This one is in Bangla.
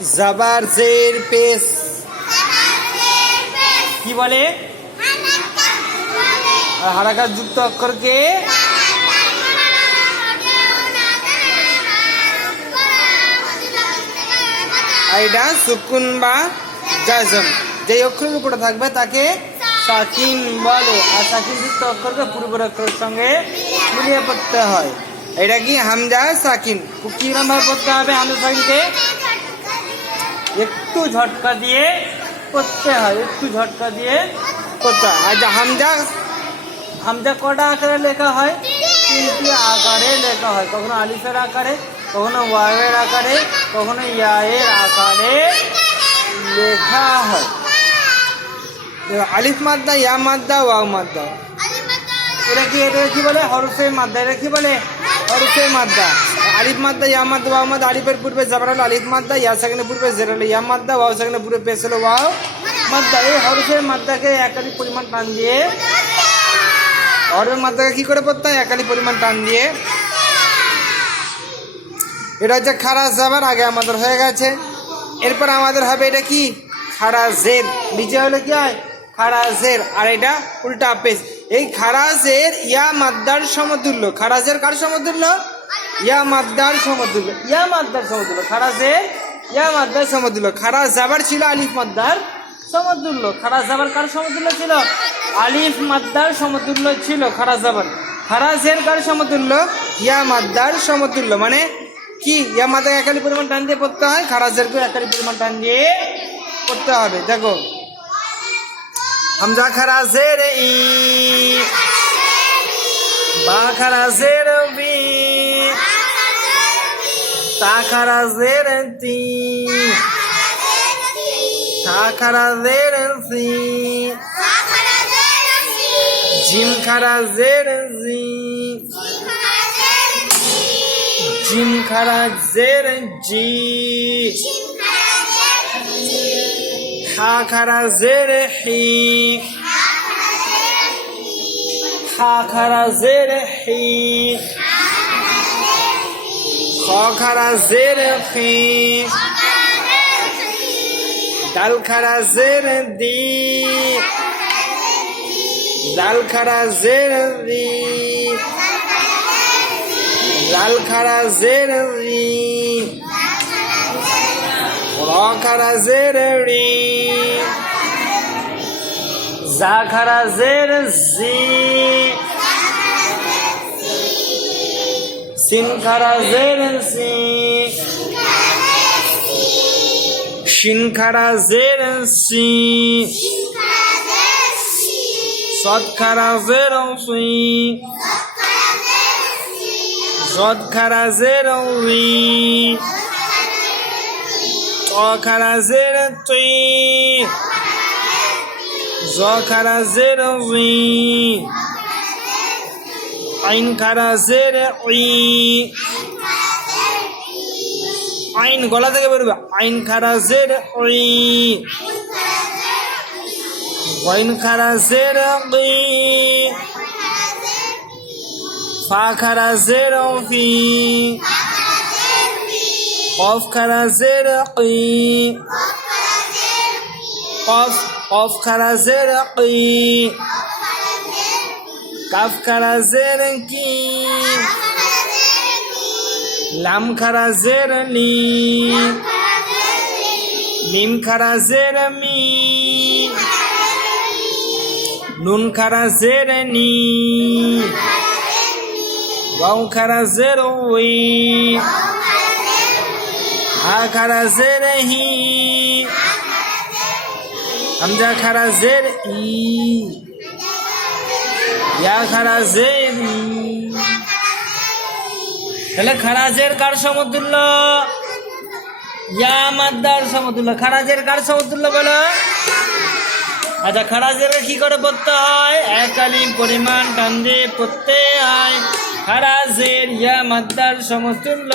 জাবার জের পেশ কি বলে? আর হারাকাত যুক্ত অক্ষরকে এটা সুকুন বা জাজম, যে অক্ষরের উপরে থাকবে তাকে সাকিন বলে। আর সাকিন যুক্ত অক্ষরকে পূর্বের অক্ষরের সঙ্গে মিলিয়ে পড়তে হয়। এটা কি হামজা সাকিন। কিরকম ভাবে পড়তে হবে? হামজা সাকিনকে একটু ঝটকা দিয়ে পড়তে হয়, একটু ঝটকা দিয়ে পড়তে হয়। আর হামজা কটা আকারে লেখা হয়? 3টি আকারে লেখা হয়। কখনো আলিফের আকারে, কখনো ওয়াওয়ের আকারে, কখনো ইয়ায়ের আকারে লেখা হয়। আলিফ মাদ্দা, ইয়া মাদ্দা, ওয়াও মাদ্দা, এটা কি বলে? হরফে মাদ্দা। এটা কি বলে? হরফে মাদ্দা। আলিফ মাদ্দা, ইয়া মাদ্দা, ওয়াও মাদ্দা। আলিফের পূর্বে জাবার হলো আলিফ মাদ্দা, ইয়া সাকিনের পূর্বে জের হলো ইয়া মাদ্দা, ওয়াও সাকিনের পূর্বে পেশ হলো ওয়াও মাদ্দা। এই হরফের মাদ্দাকে একাধিক পরিমাণ টান দিয়ে, হরফের মাদ্দাকে কি করে পড়তে হয়? একাধিক পরিমাণ টান দিয়ে। এটা হচ্ছে খারাজ জাবার, আগে আমাদের হয়ে গেছে। এরপর আমাদের হবে এটা কি? খারাজের। নিচে হলে কি হয়? খারাজের। আর এটা উল্টা পেশ। এই খারাজের ইয়া মাদ্দার সমতুল্য। খারাজের কার সমতুল্য? ইয়া মাদ্দার সমতুল্য। ইয়া মাদ্দার সমতুল্য। খারাজের ইয়া মাদ্দার সমতুল্য। খারাজ জাবার ছিল আলিফ মাদ্দার সমতুল্য। খারাজ জাবার কার সমতুল্য ছিল? আলিফ মাদ্দার সমতুল্য ছিল খারাজ জাবার। খারাজের কার সমতুল্য? ইয়া মাদ্দার সমতুল্য। মানে কি? ইয়া মাদ্দাকে একালি পরিমাণ টান দিয়ে পড়তে হয়, খারাজেরকে একালি পরিমাণ টান দিয়ে পড়তে হবে। দেখো, হামজা খারাজের ই, বা খারাজের বি, তা খারাজের তি, সা খারাজের সি, জিম খারাজের জি, জিম খারাজের জি, হা খারাজের হি, হা খারাজের হি, খ খারাজের খি, দাল খারাজের দি, দাল খারাজের রি, লাল খারাজের রি, র খারাজের রি, জা খারাজের জি, সিন খারাজের সি, শিন খারাজের সি, সদ খারাজের সি, সদ খারাজের উই, ত খারাজের তুই, জ খারাজের উই, আইন খারাজের উই, আইন গলা থেকে বেরোবে, আইন খারাজের উই, গইন খারাজের গি, ফা খারাজের ফি, কফ খারাজের কি, কফ খারাজের কি, কাফ খারাজের কি, লাম খারাজের লি, মিম খারাজের মি, নুন খারাজের নি, ওয়াও খারাজের উই, হা খারাজের হি, হামজা খারাজের ই, ইয়া খারাজের ই। তাহলে খারাজের কার সমতুল্য? ইয়া মাদ্দার সমতুল্য। খারাজের কার সমতুল্য বলো? আচ্ছা, খারাজের কি করে পড়তে হয়? একালি পরিমাণ টান দিয়ে পড়তে হয়। খারাজের ইয়া মাদ্দার সমতুল্য।